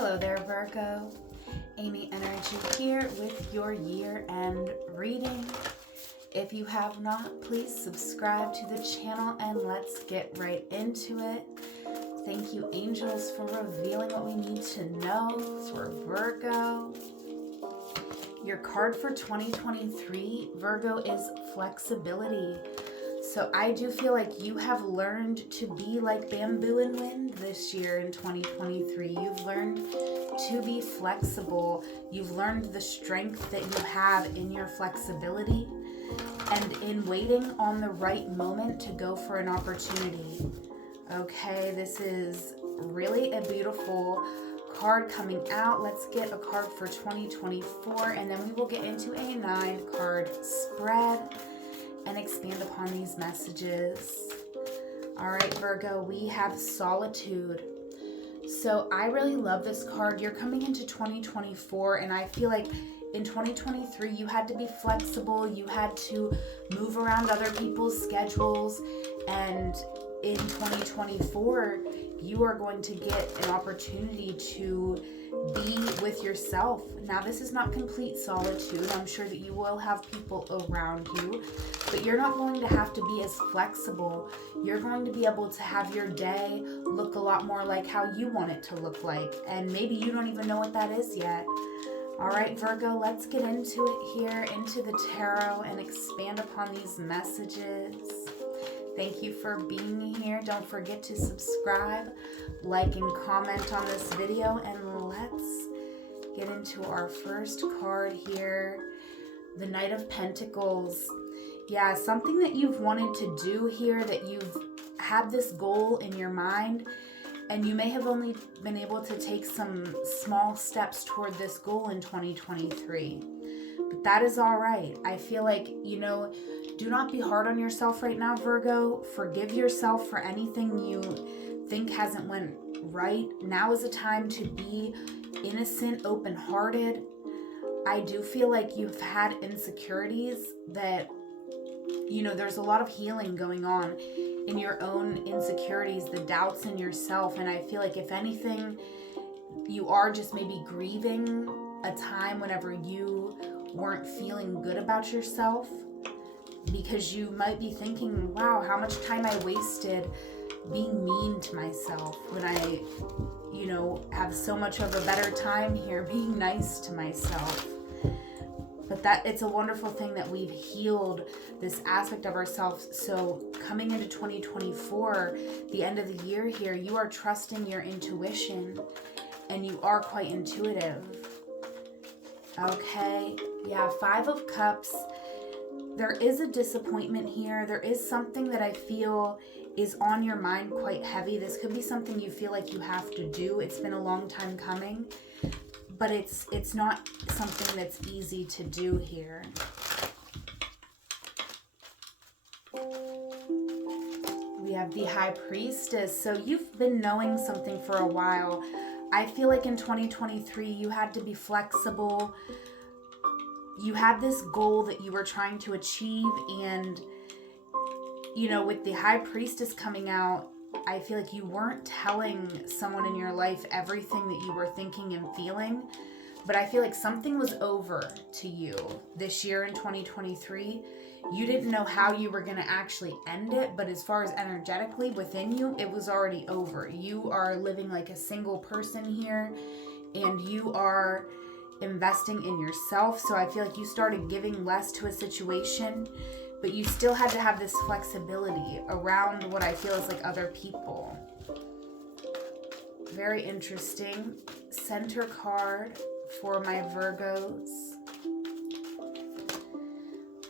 Hello there, Virgo. Amy Energy here with your year-end reading. If you have not, please subscribe to the channel and let's get right into it. Thank you, angels, for revealing what we need to know for Virgo. Your card for 2023, Virgo, is flexibility. So I do feel like you have learned to be like bamboo and wind this year in 2023. You've learned to be flexible. You've learned the strength that you have in your flexibility and in waiting on the right moment to go for an opportunity. Okay, this is really a beautiful card coming out. Let's get a card for 2024 and then we will get into a 9-card spread and expand upon these messages. All right, Virgo, we have solitude. So I really love this card. You're coming into 2024 and I feel like in 2023 you had to be flexible. You had to move around other people's schedules, and in 2024 you are going to get an opportunity to be with yourself. Now, this is not complete solitude. I'm sure that you will have people around you, but you're not going to have to be as flexible. You're going to be able to have your day look a lot more like how you want it to look like, and maybe you don't even know what that is yet. All right, Virgo, let's get into it here, into the tarot, and expand upon these messages. Thank you for being here. Don't forget to subscribe, like, and comment on this video. And let's get into our first card here. The Knight of Pentacles. Yeah, something that you've wanted to do here, that you've had this goal in your mind, and you may have only been able to take some small steps toward this goal in 2023. But that is all right. I feel like, do not be hard on yourself right now, Virgo. Forgive yourself for anything you think hasn't went right. Now is a time to be innocent, open-hearted. I do feel like you've had insecurities that, there's a lot of healing going on in your own insecurities, the doubts in yourself. And I feel like if anything, you are just maybe grieving a time whenever you weren't feeling good about yourself, because you might be thinking, wow, how much time I wasted being mean to myself when I, have so much of a better time here being nice to myself. But it's a wonderful thing that we've healed this aspect of ourselves. So coming into 2024, the end of the year here, you are trusting your intuition and you are quite intuitive. Okay, yeah, 5 of Cups. There is a disappointment here. There is something that I feel is on your mind quite heavy. This could be something you feel like you have to do. It's been a long time coming, but it's not something that's easy to do here. We have the High Priestess. So you've been knowing something for a while. I feel like in 2023 you had to be flexible. You had this goal that you were trying to achieve, and with the High Priestess coming out, I feel like you weren't telling someone in your life everything that you were thinking and feeling, but I feel like something was over to you this year in 2023. You didn't know how you were going to actually end it, but as far as energetically within you, it was already over. You are living like a single person here, and you are investing in yourself. So I feel like you started giving less to a situation, but you still had to have this flexibility around what I feel is like other people. Very interesting. Center card for my Virgos.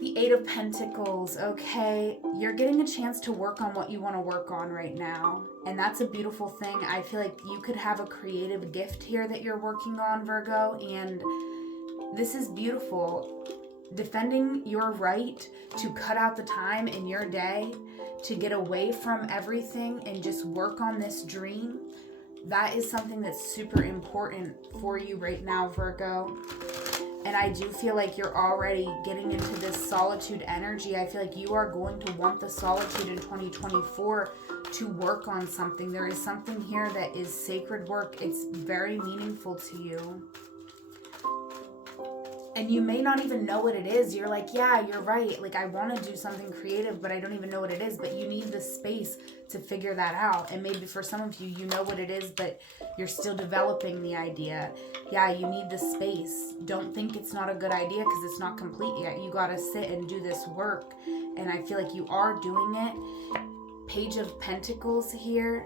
The 8 of Pentacles. Okay, you're getting a chance to work on what you want to work on right now, and that's a beautiful thing. I feel like you could have a creative gift here that you're working on, Virgo, and this is beautiful. Defending your right to cut out the time in your day to get away from everything and just work on this dream, that is something that's super important for you right now, Virgo. And I do feel like you're already getting into this solitude energy. I feel like you are going to want the solitude in 2024 to work on something. There is something here that is sacred work. It's very meaningful to you. And you may not even know what it is. You're like, yeah, you're right. Like, I want to do something creative, but I don't even know what it is. But you need the space to figure that out. And maybe for some of you, you know what it is, but you're still developing the idea. Yeah, you need the space. Don't think it's not a good idea because it's not complete yet. You got to sit and do this work. And I feel like you are doing it. Page of Pentacles here.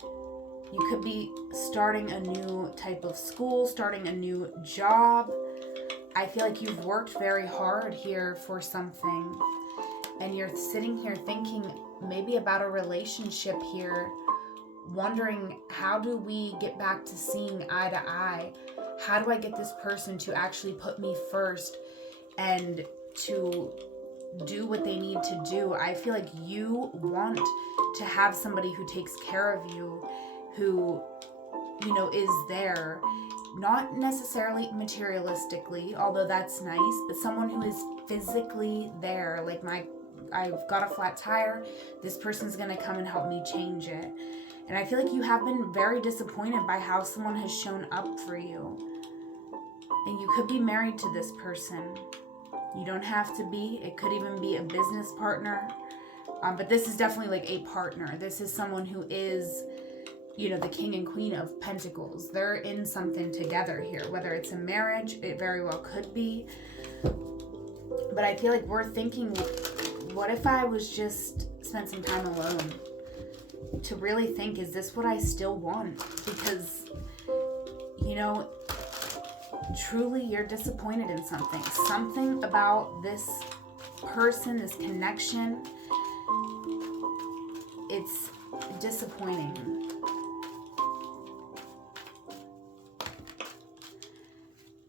You could be starting a new type of school, starting a new job. I feel like you've worked very hard here for something, and you're sitting here thinking maybe about a relationship here, wondering, how do we get back to seeing eye to eye? How do I get this person to actually put me first and to do what they need to do? I feel like you want to have somebody who takes care of you, who, you know, is there. Not necessarily materialistically, although that's nice, but someone who is physically there. Like, I've got a flat tire, this person's gonna come and help me change it. And I feel like you have been very disappointed by how someone has shown up for you. And you could be married to this person. You don't have to be. It could even be a business partner. But this is definitely like a partner. This is someone who is, you know, the king and queen of pentacles. They're in something together here. Whether it's a marriage, it very well could be. But I feel like we're thinking, what if I was just spent some time alone to really think, is this what I still want? Because, you know, truly you're disappointed in something. Something about this person, this connection, it's disappointing.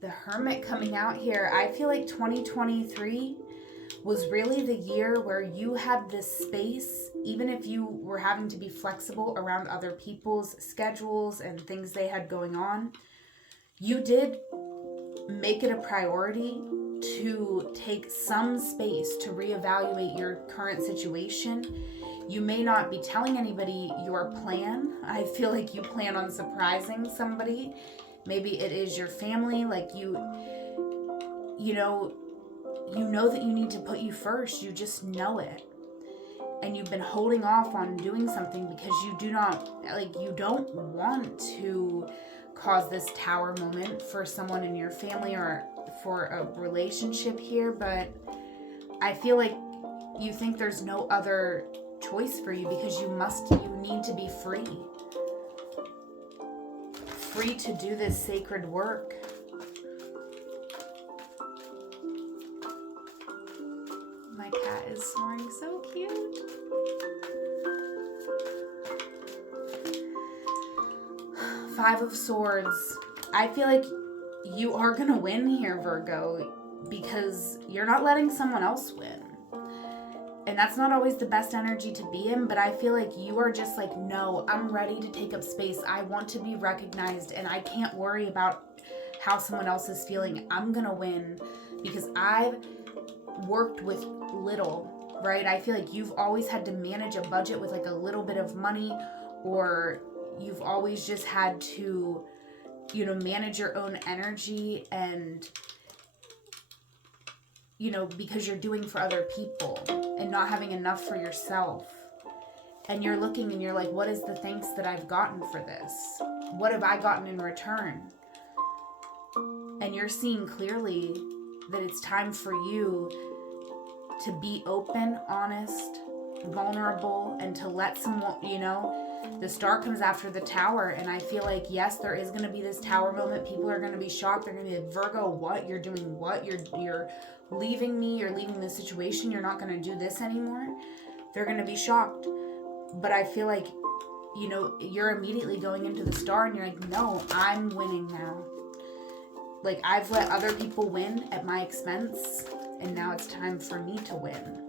The Hermit coming out here. I feel like 2023 was really the year where you had this space, even if you were having to be flexible around other people's schedules and things they had going on. You did make it a priority to take some space to reevaluate your current situation. You may not be telling anybody your plan. I feel like you plan on surprising somebody. Maybe it is your family. Like, you know that you need to put you first. You just know it. And you've been holding off on doing something because you don't want to cause this tower moment for someone in your family or for a relationship here. But I feel like you think there's no other choice for you because you need to be free. Free to do this sacred work. My cat is snoring so cute. Five of Swords. I feel like you are gonna win here, Virgo, because you're not letting someone else win. And that's not always the best energy to be in, but I feel like you are just like, no, I'm ready to take up space. I want to be recognized, and I can't worry about how someone else is feeling. I'm gonna win because I've worked with little, right? I feel like you've always had to manage a budget with like a little bit of money, or you've always just had to, you know, manage your own energy, and you know, because you're doing for other people and not having enough for yourself. And you're looking and you're like, what is the thanks that I've gotten for this? What have I gotten in return? And you're seeing clearly that it's time for you to be open, honest, vulnerable, and to let someone, you know, the star comes after the tower. And I feel like, yes, there is going to be this tower moment. People are going to be shocked. They're going to be like, Virgo, what? You're doing what? You're leaving me. You're leaving the situation. You're not going to do this anymore. They're going to be shocked. But I feel like, you know, you're immediately going into the star and you're like, no, I'm winning now. Like, I've let other people win at my expense, and now it's time for me to win.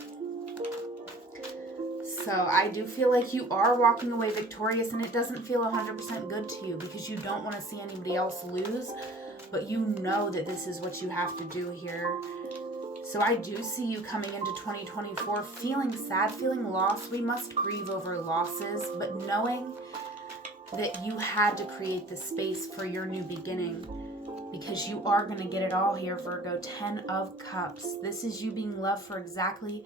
So I do feel like you are walking away victorious, and it doesn't feel 100% good to you because you don't want to see anybody else lose. but you know that this is what you have to do here. So I do see you coming into 2024 feeling sad, feeling lost. We must grieve over losses, but knowing that you had to create the space for your new beginning, because you are going to get it all here, Virgo. 10 of Cups. This is you being loved for exactly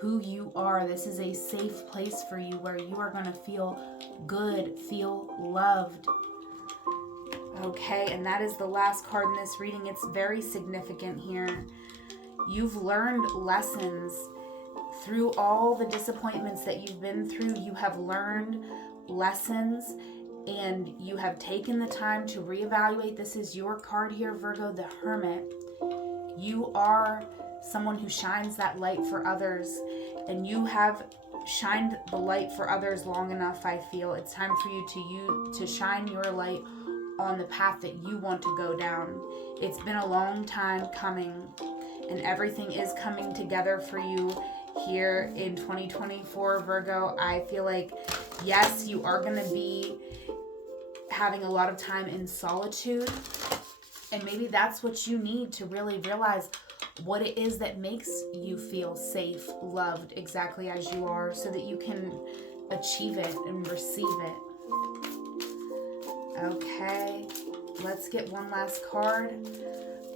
who you are. This is a safe place for you where you are going to feel good, feel loved. Okay, and that is the last card in this reading. It's very significant here. You've learned lessons through all the disappointments that you've been through. You have learned lessons and you have taken the time to reevaluate. This is your card here, Virgo, the Hermit. You are someone who shines that light for others, and you have shined the light for others long enough. I feel it's time for you to shine your light on the path that you want to go down. It's been a long time coming, and everything is coming together for you here in 2024, Virgo. I feel like, yes, you are going to be having a lot of time in solitude, and maybe that's what you need to really realize what it is that makes you feel safe, loved exactly as you are, so that you can achieve it and receive it. Okay, let's get one last card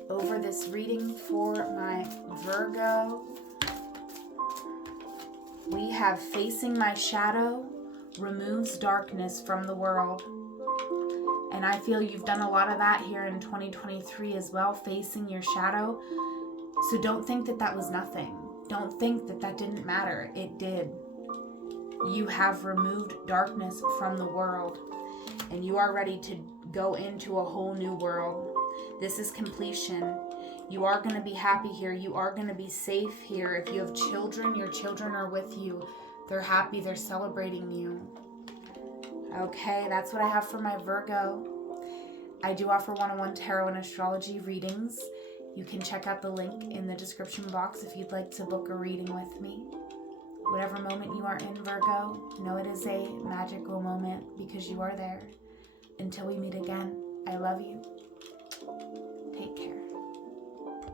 over this reading for my Virgo. We have Facing My Shadow removes darkness from the world. And I feel you've done a lot of that here in 2023 as well, facing your shadow. So don't think that that was nothing. Don't think that that didn't matter. It did. You have removed darkness from the world, and you are ready to go into a whole new world. This is completion. You are going to be happy here. You are going to be safe here. If you have children, your children are with you. They're happy. They're celebrating you. Okay, that's what I have for my Virgo. I do offer one-on-one tarot and astrology readings. You can check out the link in the description box if you'd like to book a reading with me. Whatever moment you are in, Virgo, know it is a magical moment because you are there. Until we meet again, I love you.